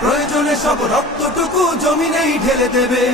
প্রয়োজনে সব রক্তটুকু জমিনেই ঢেলে দেবে।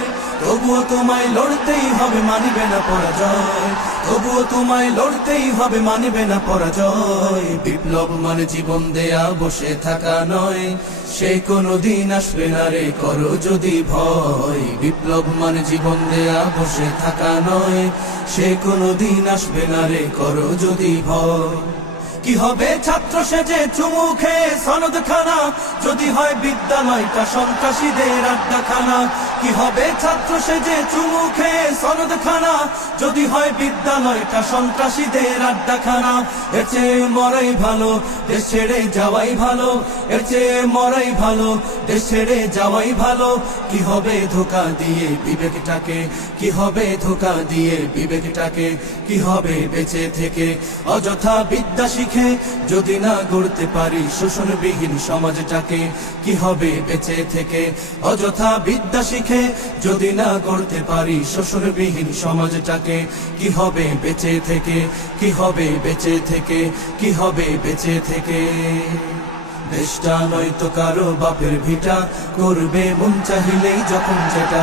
তবুও তোমায় লড়তেই হবে, মানিবে না পরাজয়। তবুও তোমায় লড়তেই হবে, মানিবে না পরাজয়। বিপ্লব মানে জীবন দেয়া, বসে থাকা নয়। সে কোনো দিন আসবে না রে, করো যদি ভয়। বিপ্লব মানে জীবন দেয়া, বসে থাকা নয়। সে কোনো দিন আসবে না রে, করো যদি ভয়। কি হবে? ছাত্র সেজে চুমুখে সনদ খানা যদি হয় বিদ্যালয়টা সন্ত্রাসীদের আড্ডাখানা। কি হবে? ছাত্র সেজে চুমুখে সনদ খানা যদি হয় বিদ্যালয়টা সন্ত্রাসীদের আড্ডাখানা। এর চেয়ে মরাই ভালো, দেশ ছেড়ে যাওয়াই ভালো। এর চেয়ে মরাই ভালো, দেশ ছেড়ে যাওয়াই ভালো। কি হবে ধোকা দিয়ে বিবেকটাকে? কি হবে ধোকা দিয়ে বিবেকটাকে? কি হবে বেঁচে থেকে? অযথা বিদ্যা শিখে যদি না গড়তে পারি শোষণবিহীন সমাজটাকে, কি হবে বেঁচে থেকে? অযথা বিদ্যা শিখে যদি না গড়তে পারি শোষণবিহীন সমাজটাকে, কি হবে বেঁচে থেকে? কি হবে বেঁচে থেকে? কি হবে বেঁচে থেকে? দেশটা নয়তো কারও বাপের ভিটা, করবে মন চাহিলেই যখন যেটা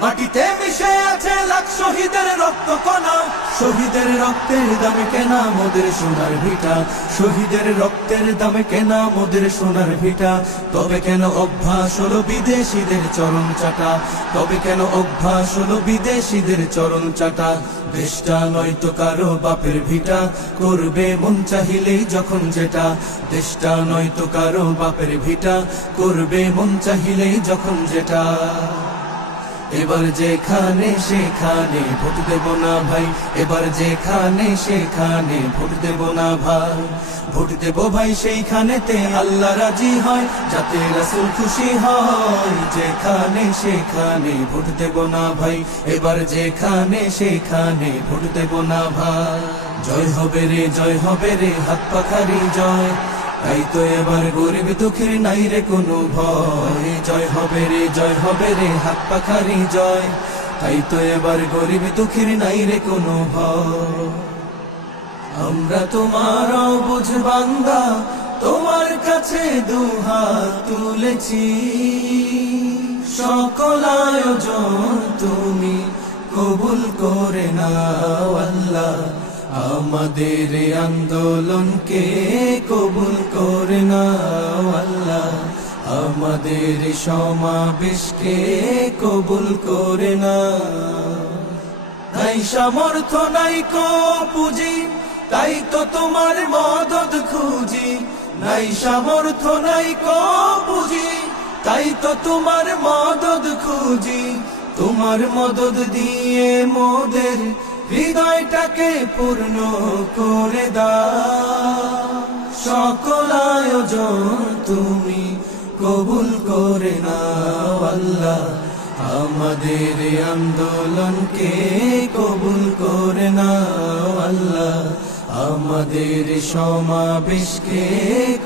মাটিতে মিশে আছে লাখ শহীদের রক্ত কণা। শহীদের রক্তের দামে কেনা মোদের সোনার ভিটা। শহীদের রক্তের দামে কেনা মোদের সোনার ভিটা। তবে কেন অভ্যাস হলো বিদেশিদের চরণ চাটা? তবে কেন অভ্যাস হলো বিদেশিদের চরণ চাটা? দেশটা নয়তো কারও বাপের ভিটা। করবে মন চাহিলেই যখন যেটা। দেশটা নয়তো কারও বাপের ভিটা। করবে মন চাহিলেই যখন যেটা। এবার যেখানে সেখানে ভোট দেব না ভাই, এবার যেখানে সেখানে ভোট দেব না ভাই। ভোট দেব ভাই সেইখানেতে আল্লাহ রাজি হয়, যাতে রাসুল খুশি হয়। যেখানে সেখানে ভোট দেব না ভাই, এবার যেখানে সেখানে ভোট দেব না ভাই। জয় হবে রে, জয় হবে রে, হাত পাখারি জয়। তাই তো এবার গরিব দুঃখের নাই রে কোনো ভয়। জয় হবে রে, জয় হবে রে, হাত পাখারি জয়। তাই তো এবার গরিব দুঃখের নাই রে কোনো ভয়। আমরা তোমার বুঝ বান্দা, তোমার কাছে দুহাত তুলেছি। সকল আয়োজন তুমি কবুল করে নাও আল্লাহ। আমাদের আন্দোলনকে কবুল করে না আল্লাহ। আমাদের সমাবেশকে কবুল করে না নাই সামর্থ্য, নাই কো পুঁজি তাই তো তোমার মদত খুঁজি। নাই সামর্থ্য, নাই কো পুঁজি তাই তো তোমার মদত খুঁজি। তোমার মদত দিয়ে মোদের হৃদয়টাকে পূর্ণ করে তুমি কবুল করে নাও আল্লাহ। আমাদের আন্দোলনকে কবুল করে নাও আল্লাহ। আমাদের সমাবেশকে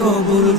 কবুল